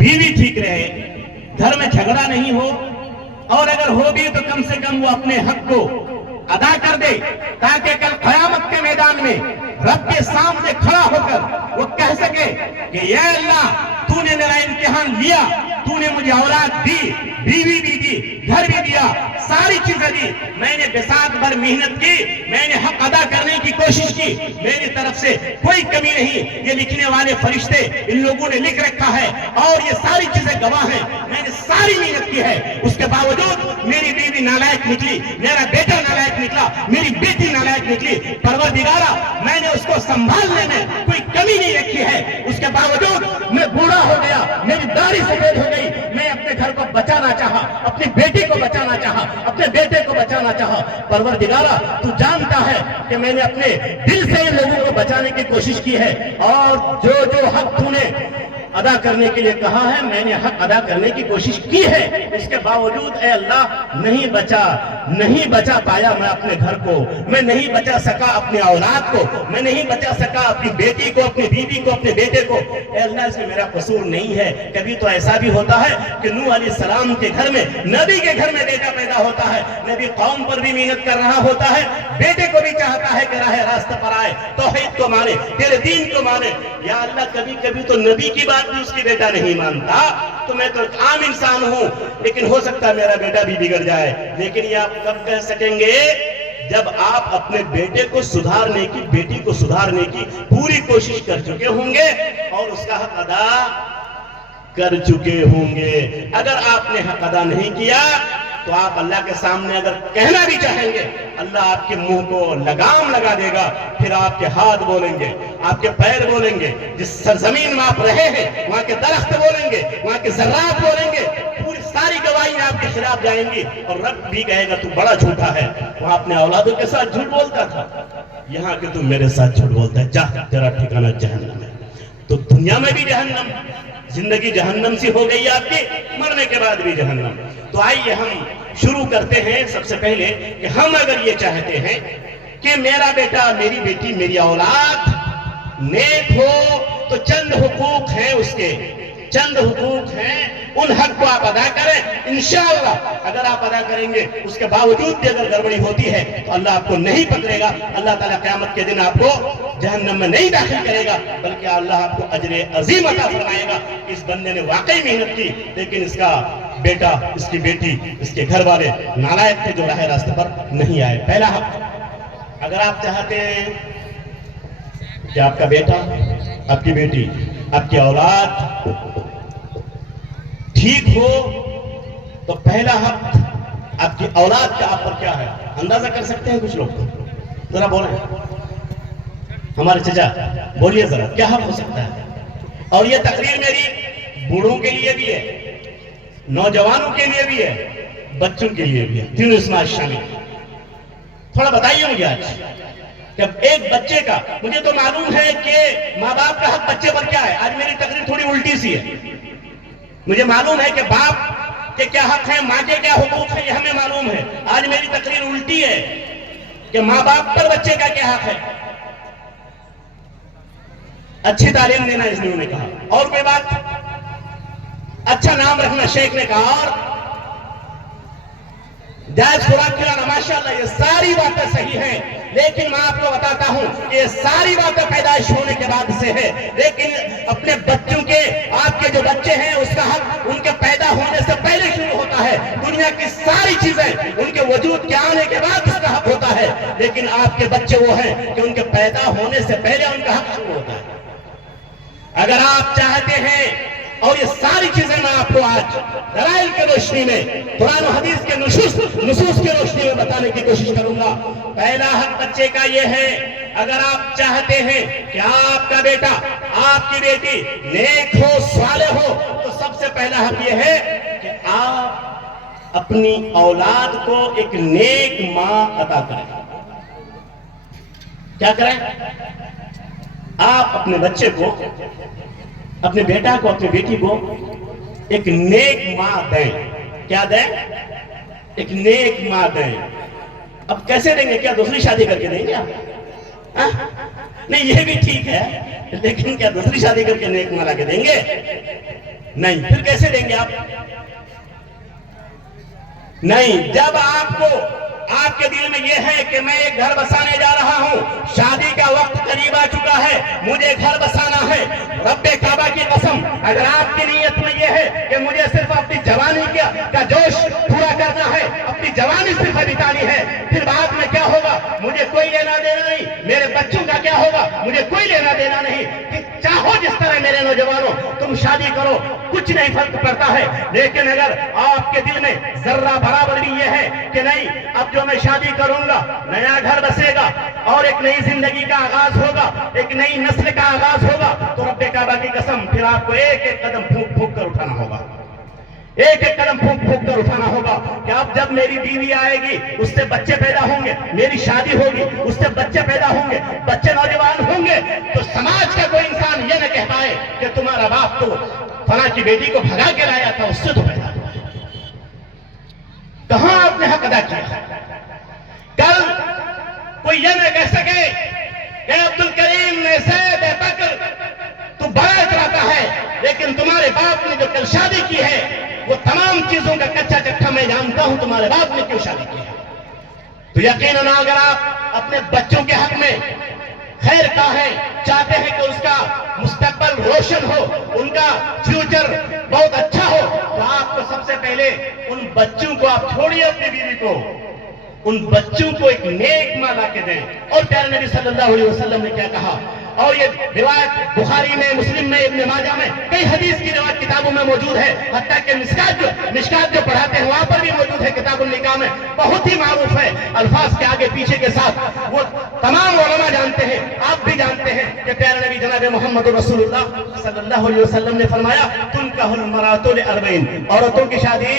بیوی ٹھیک رہے، گھر میں جھگڑا نہیں ہو، اور اگر ہو بھی تو کم سے کم وہ اپنے حق کو ادا کر دے، تاکہ کل قیامت کے میدان میں رب کے سامنے کھڑا ہو کر وہ کہہ سکے کہ یا اللہ تو نے میرا امتحان لیا، تو نے مجھے اولاد دی، بیوی بھی دی، گھر بھی دیا، ساری چیزیں دی، میں نے بساط بھر محنت کی، میں نے حق ادا کرنے کی کوشش کی، میری طرف سے کوئی کمی نہیں، یہ لکھنے والے فرشتے ان لوگوں نے لکھ رکھا ہے اور یہ ساری چیزیں گواہ ہیں، میں نے ساری محنت کی ہے، اس کے باوجود میری بیوی نالائق نکلی، میرا بیٹا نالائق نکلا، میری بیٹی نالائق نکلی، پروردگارا میں نے اس کو سنبھالنے میں کوئی کمی نہیں رکھی ہے، اس کے باوجود میں بوڑھا ہو گیا، میری داڑھی سفید ہو گئی، میں اپنے گھر کو بچانا چاہا، اپنی بیٹی کو بچانا چاہا، اپنے بیٹے کو بچانا چاہا، پروردگارا تو جانتا ہے کہ میں نے اپنے دل سے ان لوگوں کو بچانے کی کوشش کی ہے، اور جو جو حق تو نے ادا کرنے کے لیے کہا ہے میں نے حق ادا کرنے کی کوشش کی ہے، اس کے باوجود اے اللہ نہیں بچا پایا میں اپنے گھر کو، میں نہیں بچا سکا اپنی اولاد کو، میں نہیں بچا سکا اپنی بیٹی کو، اپنی بیوی کو، اپنے بیٹے کو، اے اللہ اس میں میرا قصور نہیں ہے۔ کبھی تو ایسا بھی ہوتا ہے کہ نوح علیہ السلام کے گھر میں، نبی کے گھر میں بیٹا پیدا ہوتا ہے، نبی قوم پر بھی محنت کر رہا ہوتا ہے، بیٹے کو بھی چاہتا ہے کہ راہ راستہ پر آئے، توحید کو مانے، تیرے دین کو مانے، یا اللہ کبھی کبھی تو نبی کی بات بھی اس کی بیٹا نہیں مانتا، تو میں تو عام انسان ہوں، لیکن ہو سکتا ہے میرا بیٹا بھی بگڑ جائے، لیکن یہ آپ کب کہہ سکیں گے جب آپ اپنے بیٹے کو سدھارنے کی، بیٹی کو سدھارنے کی پوری کوشش کر چکے ہوں گے اور اس کا حق ادا کر چکے ہوں گے۔ اگر آپ نے حق ادا نہیں کیا تو آپ اللہ کے سامنے اگر کہنا بھی چاہیں گے، اللہ آپ کے منہ کو لگام لگا دے گا، پھر آپ کے ہاتھ بولیں گے، آپ کے پیر بولیں گے، جس سرزمین میں آپ رہے ہیں وہاں کے درخت بولیں گے، وہاں کے ذرات بولیں گے، پوری ساری گواہیاں آپ کے خلاف جائیں گی، اور رب بھی کہے گا تو بڑا جھوٹا ہے، وہاں اپنے اولادوں کے ساتھ جھوٹ بولتا تھا، یہاں کہ تو میرے ساتھ جھوٹ بولتا ہے، جا تیرا ٹھکانہ جہنم ہے۔ تو دنیا میں بھی جہنم، زندگی جہنم سی ہو گئی آپ کی، مرنے کے بعد بھی جہنم۔ تو آئیے ہم شروع کرتے ہیں سب سے پہلے کہ ہم اگر یہ چاہتے ہیں کہ میرا بیٹا، میری بیٹی، میری اولاد نیک ہو، تو چند حقوق ہیں اس کے، چند حقوق ہیں، ان حق کو آپ ادا کریں، انشاءاللہ اگر آپ ادا کریں گے، اس کے باوجود بھی اگر گڑبڑی ہوتی ہے تو اللہ آپ کو نہیں پکڑے گا، اللہ تعالیٰ قیامت کے دن آپ کو جہنم میں نہیں داخل کرے گا، بلکہ اللہ آپ کو اجر عظیم عطا فرمائے گا۔ اس بندے نے واقعی محنت کی، لیکن اس کا بیٹا، اس کی بیٹی، اس کے گھر والے نالائق تھے جو راہ راستہ پر نہیں آئے۔ پہلا حق، اگر آپ چاہتے ہیں کہ آپ کا بیٹا، آپ کی بیٹی، آپ کی اولاد ٹھیک ہو، تو پہلا حق آپ کی اولاد کا آپ پر کیا ہے؟ اندازہ کر سکتے ہیں کچھ لوگ؟ ذرا بولیں، ہمارے چچا بولیے ذرا، کیا حق ہو سکتا ہے؟ اور یہ تقریر میری بوڑھوں کے لیے بھی ہے، نوجوانوں کے لیے بھی ہے، بچوں کے لیے بھی ہے، تینوں اسمات شامل۔ تھوڑا بتائیے مجھے آج کہ ایک بچے کا، مجھے تو معلوم ہے کہ ماں باپ کا حق بچے پر کیا ہے، آج میری تقریر تھوڑی الٹی سی ہے، مجھے معلوم ہے کہ باپ کے کیا حق ہیں، ماں کے کیا حقوق ہیں، یہ ہمیں معلوم ہے، آج میری تقریر الٹی ہے کہ ماں باپ پر بچے کا کیا حق ہے۔ اچھی تعلیم دینا اس نے کہا، اور کوئی بات، اچھا نام رکھنا شیخ نے کہا، اور جائز خوراک کھلانا، ماشاءاللہ یہ ساری باتیں صحیح ہیں، لیکن میں آپ کو بتاتا ہوں کہ یہ ساری باتیں پیدائش ہونے کے بعد سے ہے، لیکن اپنے بچوں کے، آپ کے جو بچے ہیں اس کا حق ان کے پیدا ہونے سے پہلے شروع ہوتا ہے، دنیا کی ساری چیزیں ان کے وجود کے آنے کے بعد اس کا حق ہوتا ہے، لیکن آپ کے بچے وہ ہیں کہ ان کے پیدا ہونے سے پہلے ان کا حق شروع ہوتا ہے۔ اگر آپ چاہتے ہیں، اور یہ ساری چیزیں میں آپ کو آج دلائل کے روشنی میں، قرآن و حدیث کے نصوص کے روشنی میں بتانے کی کوشش کروں گا۔ پہلا حق بچے کا یہ ہے، اگر آپ چاہتے ہیں کہ آپ کا بیٹا، آپ کی بیٹی نیک ہو، صالح ہو، تو سب سے پہلا حق یہ ہے کہ آپ اپنی اولاد کو ایک نیک ماں عطا کریں۔ کیا کریں؟ آپ اپنے بچے کو، اپنے بیٹا کو، اپنی بیٹی کو ایک نیک ماں دیں۔ کیا دیں؟ ایک نیک ماں دیں۔ اب کیسے دیں گے؟ کیا دوسری شادی کر کے دیں گے آپ؟ نہیں، یہ بھی ٹھیک ہے، لیکن کیا دوسری شادی کر کے نیک ماں لا کے دیں گے؟ نہیں، پھر کیسے دیں گے آپ؟ نہیں، جب آپ کے دل میں یہ ہے کہ میں ایک گھر بسانے جا رہا ہوں، شادی کا وقت قریب آ چکا ہے، مجھے گھر بسانا ہے، رب کعبہ کی قسم، اگر آپ کی نیت میں یہ ہے کہ مجھے صرف اپنی جوانی کا جوش پورا کرنا ہے، اپنی جوانی صرف بتانی ہے، پھر بعد میں کیا ہوگا مجھے کوئی لینا دینا نہیں، میرے بچوں کا کیا ہوگا مجھے کوئی لینا دینا نہیں، کہ چاہو جس طرح میرے نوجوانوں تم شادی کرو، کچھ نہیں فرق پڑتا ہے، لیکن اگر آپ کے دل میں ذرہ برابر بھی یہ ہے کہ نہیں، اب جو میں شادی کروں گا، نیا گھر بسے گا اور ایک نئی زندگی کا آغاز ہوگا، ایک نئی نسل کا آغاز ہوگا، تو رب کعبہ کی قسم پھر آپ کو ایک ایک قدم پھونک پھونک کر اٹھانا ہوگا، ایک ایک قدم پھونک پھونک کر اٹھانا ہوگا کہ اب جب میری بیوی آئے گی، اس سے بچے پیدا ہوں گے، میری شادی ہوگی، اس سے بچے پیدا ہوں گے، بچے نوجوان ہوں گے، تو سماج کا کوئی انسان یہ نہ کہہ پائے کہ تمہارا باپ تو فلاں کی بیٹی کو بھگا کے لایا تھا، اس سے تو پیدا ہوا۔ کہاں آپ نے حق ادا کیا؟ کل کوئی یہ نہ کہہ سکے کہ عبد الکریم نے زید بکر تو بڑا اتراتا ہے، لیکن تمہارے باپ نے جو کل شادی کی ہے وہ تمام چیزوں کا کچا چٹھا میں جانتا ہوں تمہارے باپ نے کیوں شادی کی ہے۔ تو یقیناً اگر آپ اپنے بچوں کے حق میں خیر کا ہے، چاہتے ہیں کہ اس کا مستقبل روشن ہو، ان کا فیوچر بہت اچھا ہو، تو آپ کو سب سے پہلے ان بچوں کو، آپ چھوڑیے اپنی بیوی کو، ان بچوں کو ایک نیک ماں لا کے دیں۔ اور پیارے نبی صلی اللہ علیہ وسلم نے کیا کہا، اور یہ روایت بخاری میں، مسلم میں، ابن ماجہ میں، کئی حدیث کی روایت کتابوں میں موجود ہے، حتیٰ کہ مشکات جو پڑھاتے ہیں وہاں پر بھی موجود ہے، کتاب النکاح میں بہت ہی معروف ہے، الفاظ کے آگے پیچھے کے ساتھ وہ تمام علماء جانتے ہیں، آپ بھی جانتے ہیں کہ پیارے نبی جناب محمد رسول اللہ صلی اللہ علیہ وسلم نے فرمایا، تنکح المرأۃ لاربعین، عورتوں کی شادی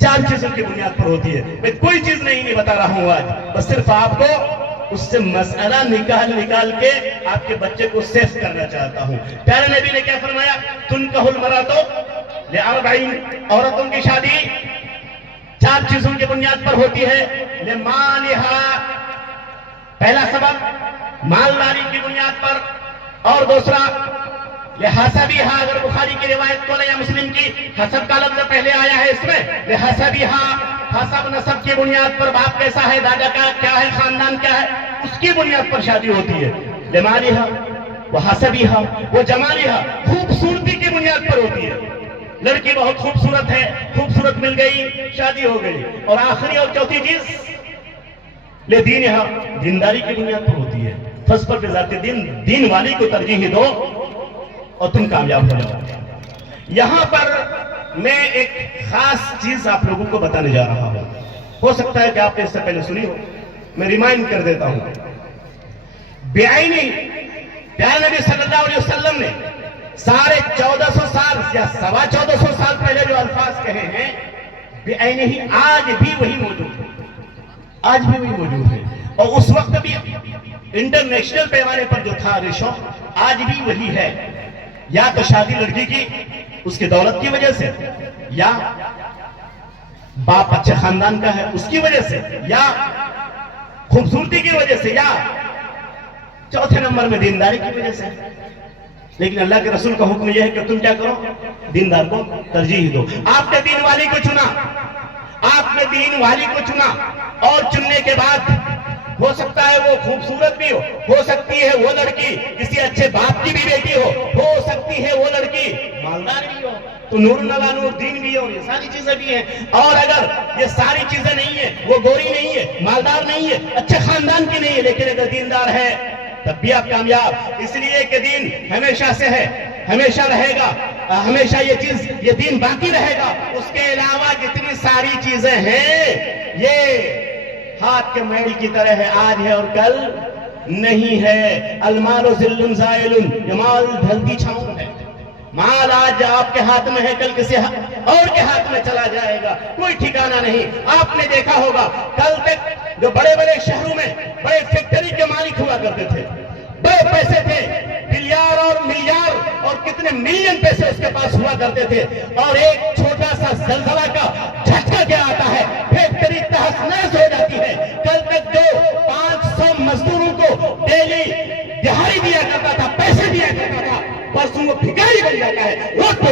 4 چیزوں کی بنیاد پر ہوتی ہے۔ میں کوئی چیز نہیں بتا رہا ہوں آج، بس صرف آپ کو اس سے مسئلہ نکال کے آپ کے بچے کو سیف کرنا چاہتا ہوں۔ پیارے نبی نے کیا فرمایا، تنکح المرأۃ لاربعین، عورتوں کی شادی 4 چیزوں کی بنیاد پر ہوتی ہے۔ لمالہا، پہلا سبب مالداری کی بنیاد پر، اور دوسرا لحسبہا، اگر بخاری کی روایت کو لیں یا مسلم کی، حسب کا لفظ پہلے آیا ہے اس میں، لحسبہا، حسب نسب کی بنیاد پر، باپ کیسا ہے، دادا کا کیا ہے، خاندان کیا ہے، اس کی بنیاد پر شادی ہوتی ہے۔ لمالہا وحسبہا وجمالہا، خوبصورتی کی بنیاد پر ہوتی ہے، لڑکی بہت خوبصورت ہے، خوبصورت مل گئی، شادی ہو گئی۔ اور آخری اور چوتھی چیز لدینہا، دینداری کی بنیاد پر ہوتی ہے۔ فرض پر بذات دین والی کو ترجیح دو اور تم کامیاب ہو جاؤ۔ یہاں پر میں ایک خاص چیز آپ لوگوں کو بتانے جا رہا ہوں، ہو سکتا ہے کہ آپ نے اس سے پہلے سنی ہو، میں ریمائنڈ کر دیتا ہوں۔ بعینی، پیارے نبی صلی اللہ علیہ وسلم نے 1450 سال یا 1425 سال پہلے جو الفاظ کہے ہیں، بعینی آج بھی وہی موجود ہے، آج بھی وہی موجود ہے، اور اس وقت بھی انٹرنیشنل پیمانے پر جو تھا ریشو، آج بھی وہی ہے۔ یا تو شادی لڑکی کی اس کی دولت کی وجہ سے، یا باپ اچھے خاندان کا ہے اس کی وجہ سے، یا خوبصورتی کی وجہ سے، یا چوتھے نمبر میں دینداری کی وجہ سے۔ لیکن اللہ کے رسول کا حکم یہ ہے کہ تم کیا کرو، دیندار کو ترجیح دو۔ آپ نے دین والی کو چنا، آپ نے دین والی کو چنا، اور چننے کے بعد ہو سکتا ہے وہ خوبصورت بھی ہو سکتی ہے وہ لڑکی کسی اچھے باپ کی بھی بیٹی ہو سکتی ہے وہ لڑکی مالدار بھی ہو، تو نور نوا نور دین بھی ہو، یہ ساری چیزیں بھی ہیں۔ اور اگر یہ ساری چیزیں نہیں ہیں، وہ گوری نہیں ہے، مالدار نہیں ہے، اچھے خاندان کی نہیں ہے، لیکن اگر دیندار ہے تب بھی آپ کامیاب، اس لیے کہ دین ہمیشہ سے ہے، ہمیشہ رہے گا، ہمیشہ یہ دین باقی رہے گا۔ اس کے علاوہ جتنی ساری چیزیں ہیں یہ ہاتھ کے میل کی طرح ہے، آج ہے اور کل نہیں ہے۔ المال ذل زائل، یہ مال ڈھلتی چھاؤں ہے، مال آج آپ کے ہاتھ میں ہے، کل کسی اور کے ہاتھ میں چلا جائے گا، کوئی ٹھکانہ نہیں۔ آپ نے دیکھا ہوگا کل تک جو بڑے بڑے شہروں میں بڑے فیکٹری کے مالک ہوا کرتے تھے، بڑے پیسے تھے، بلیار اور ملیار اور کتنے ملین پیسے اس کے پاس ہوا کرتے تھے، اور ایک چھوٹا سا زلزلہ کا جھٹکا کیا آتا ہے، فیکٹری تہس نہس ہو جاتی ہے۔ کل تک جو 500 مزدوروں کو ڈیلی دہاڑی دیا کرتا تھا، پیسے دیا کرتا تھا، پرسوں وہ بھکاری بن جاتا ہے، روڈ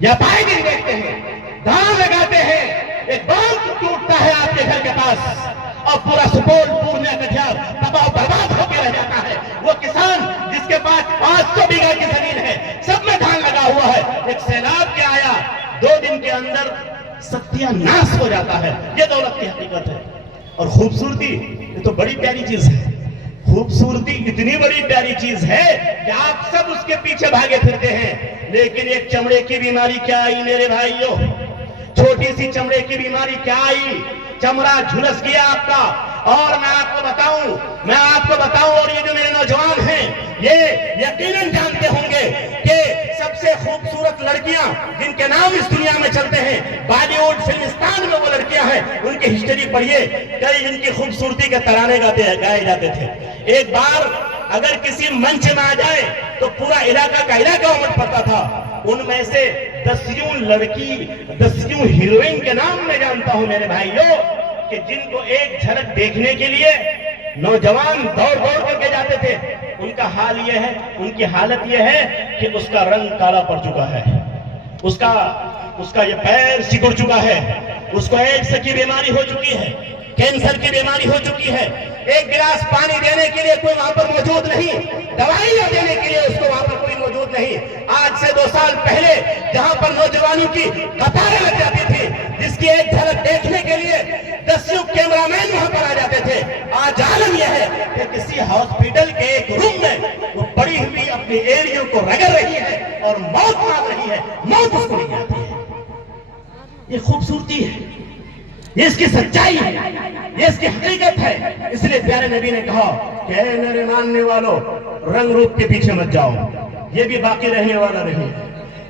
یا پائے دن دیکھتے ہیں دھان لگاتے ہیں، ایک بام ٹوٹتا ہے آپ کے گھر کے پاس اور پورا سپول پورنیہ کٹیہار تباہ و برباد ہو کے رہ جاتا ہے۔ وہ کسان جس کے پاس 500 بیگھہ کی زمین ہے، سب میں دھان لگا ہوا ہے، ایک سیلاب کیا آیا، 2 دن کے اندر ستیہ ناش ہو جاتا ہے۔ یہ دولت کی حقیقت ہے۔ اور خوبصورتی، یہ تو بڑی پیاری چیز ہے، خوبصورتی اتنی بڑی پیاری چیز ہے کہ آپ سب اس کے پیچھے بھاگے پھرتے ہیں، لیکن ایک چمڑے کی بیماری کیا آئی میرے بھائیوں، چھوٹی سی چمڑے کی بیماری کیا آئی، چمڑا جھلس گیا آپ کا۔ اور میں آپ کو بتاؤں اور یہ جو میرے نوجوان ہیں یہ یقیناً جانتے ہوں گے کہ سب سے خوبصورت لڑکیاں جن کے نام اس دنیا میں چلتے ہیں، بالی ووڈ فلمستان میں وہ لڑکیاں ہیں، ان کی ہسٹری پڑھیے، کئی ان کی خوبصورتی کے ترانے گائے جاتے تھے۔ ایک بار اگر کسی منچ میں آ جائے تو پورا علاقہ کا علاقہ امٹ پڑتا تھا۔ ان میں سے 10 ہیروئن کے نام میں جانتا ہوں میرے بھائیوں، کہ جن کو ایک جھلک دیکھنے کے لیے نوجوان دوڑ کر کے جاتے تھے۔ ان کا حال یہ ہے، ان کی حالت یہ ہے کہ اس کا رنگ کالا پڑ چکا ہے، اس کا یہ پیر سکڑ چکا ہے، اس کو ایڈز کی بیماری ہو چکی ہے، کینسر کی بیماری ہو چکی ہے۔ ایک گلاس پانی دینے کے لیے کوئی وہاں پر موجود نہیں، دوائیاں دینے کے لیے اس کو وہاں پر کوئی موجود نہیں۔ آج سے 2 سال پہلے جہاں پر نوجوانوں کی قطاریں لگ جاتی تھی، جس کی ایک جھلک دیکھنے کے لیے 10 کیمرہ مین وہاں پر آ جاتے تھے، آج عالم یہ ہے کہ کسی ہاسپٹل کے ایک روم میں وہ پڑی ہوئی اپنی ایڑیوں کو رگڑ رہی ہے اور موت مار رہی ہے، موت اس کو نہیں آتی ہے۔ یہ خوبصورتی ہے، یہ اس کی سچائی ہے، یہ اس کی حقیقت ہے۔ اس لیے پیارے نبی نے کہا کہ اے میرے ماننے والوں، رنگ روپ کے پیچھے مت جاؤ، یہ بھی باقی رہنے والا نہیں۔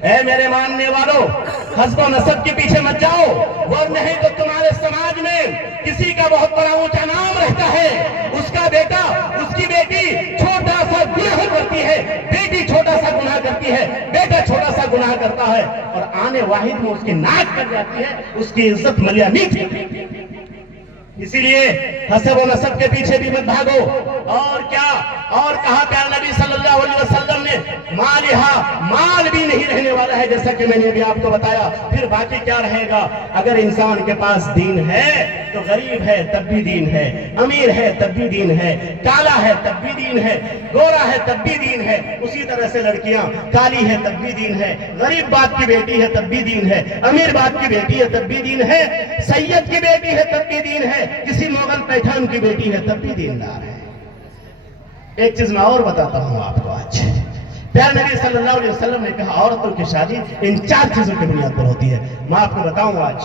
اے میرے ماننے والوں، حسب و نسب کے پیچھے مت جاؤ، وہ نہیں تو تمہارے سماج میں کسی کا بہت بڑا اونچا نام رہتا ہے، اس کا بیٹا، اس کی بیٹی چھوٹا سا گناہ کرتی ہے، بیٹی چھوٹا سا گناہ کرتی ہے، بیٹا چھوٹا سا گناہ کرتا ہے، اور آنے واحد میں اس کی ناک کٹ جاتی ہے، اس کی عزت ملیا نیچ کرتی ہے۔ اسی لیے حسب و نسب کے پیچھے بھی مت بھاگو۔ اور کیا، اور کہا پیارے نبی صلی اللہ علیہ وسلم نے، مال بھی نہیں رہنے والا ہے، جیسا کہ میں نے ابھی آپ کو بتایا۔ پھر باقی کیا رہے گا؟ اگر انسان کے پاس دین ہے تو غریب ہے تب بھی دین ہے، امیر ہے تب بھی دین ہے، کالا ہے تب بھی دین ہے، گورا ہے تب بھی دین ہے۔ اسی طرح سے لڑکیاں کالی ہے تب بھی دین ہے، غریب باپ کی بیٹی ہے تب بھی دین ہے، امیر باپ کی بیٹی ہے تب بھی دین ہے، سید کی بیٹی ہے تب بھی دین ہے، کسی مغل پٹھان کی بیٹی ہے تب بھی دیندار ہے۔ ایک چیز میں اور بتاتا ہوں آپ کو آج۔ پیارے نبی صلی اللہ علیہ وسلم نے کہا عورتوں کی شادی ان 4 چیزوں کی بنیاد پر ہوتی ہے۔ میں آپ کو بتاؤں آج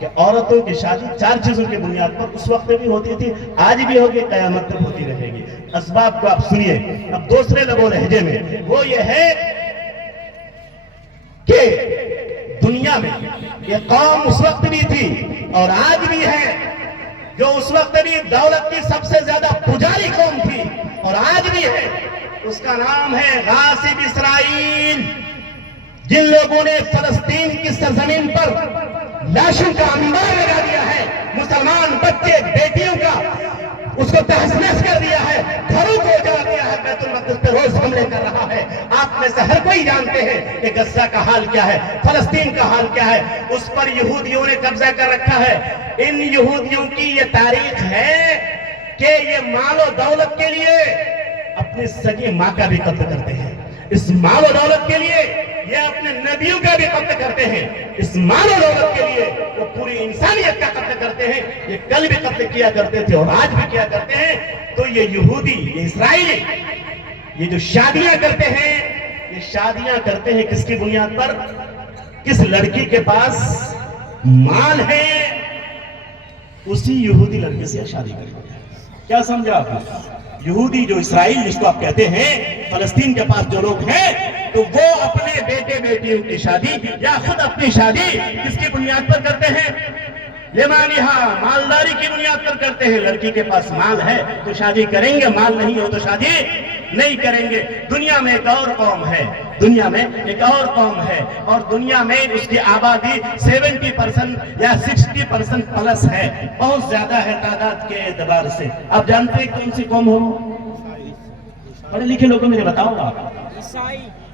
کہ عورتوں کی شادی 4 چیزوں کی بنیاد پر اس وقت بھی ہوتی تھی، آج بھی ہوگی، قیامت تک ہوتی رہے گی۔ اسباب کو آپ سنیے اب دوسرے لب و لہجے میں۔ وہ یہ ہے کہ دنیا میں یہ قوم اس وقت بھی تھی اور آج بھی ہے جو اس وقت بھی دولت کی سب سے زیادہ پجاری قوم تھی اور آج بھی ہے، اس کا نام ہے غاصب اسرائیل۔ جن لوگوں نے فلسطین کی سرزمین پر لاشوں کا انبار لگا دیا ہے، مسلمان بچے بیٹیوں کا اس کو تہس نہس کر دیا ہے، گھروں کو اجاڑ دیا ہے، بیت المقدس پہ روز حملے کر رہا ہے۔ آپ میں سے ہر کوئی جانتے ہیں کہ غزہ کا حال کیا ہے، فلسطین کا حال کیا ہے، اس پر یہودیوں نے قبضہ کر رکھا ہے۔ ان یہودیوں کی یہ تاریخ ہے کہ یہ مال و دولت کے لیے اپنی سگی ماں کا بھی قتل کرتے ہیں، اس مال و دولت کے لیے یہ اپنے نبیوں کا بھی قتل کرتے ہیں، اس مال و دولت کے لیے وہ پوری انسانیت کا قتل کرتے ہیں۔ یہ کل بھی قتل کیا کرتے تھے اور آج بھی کیا کرتے ہیں۔ تو یہ یہودی، یہ اسرائیلی، یہ جو شادیاں کرتے ہیں، یہ شادیاں کرتے ہیں کس کی بنیاد پر؟ کس لڑکی کے پاس مال ہے اسی یہودی لڑکی سے شادی کرتے ہیں۔ کیا سمجھا آپ نے؟ یہودی جو اسرائیل جس کو آپ کہتے ہیں، فلسطین کے پاس جو لوگ ہیں، تو وہ اپنے بیٹے بیٹیوں کی شادی یا خود اپنی شادی کس کی بنیاد پر کرتے ہیں؟ لمالہا، مالداری کی بنیاد پر کرتے ہیں۔ لڑکی کے پاس مال ہے تو شادی کریں گے، مال نہیں ہو تو شادی نہیں کریں گے۔ دنیا میں ایک اور قوم ہے، دنیا میں ایک اور قوم ہے، اور دنیا میں اس کی آبادی 70% یا 60% پلس ہے، بہت زیادہ ہے تعداد کے اعتبار سے۔ آپ جانتے ہیں کون سی قوم ہو؟ پڑھے لکھے لوگوں میں بتاؤ آپ،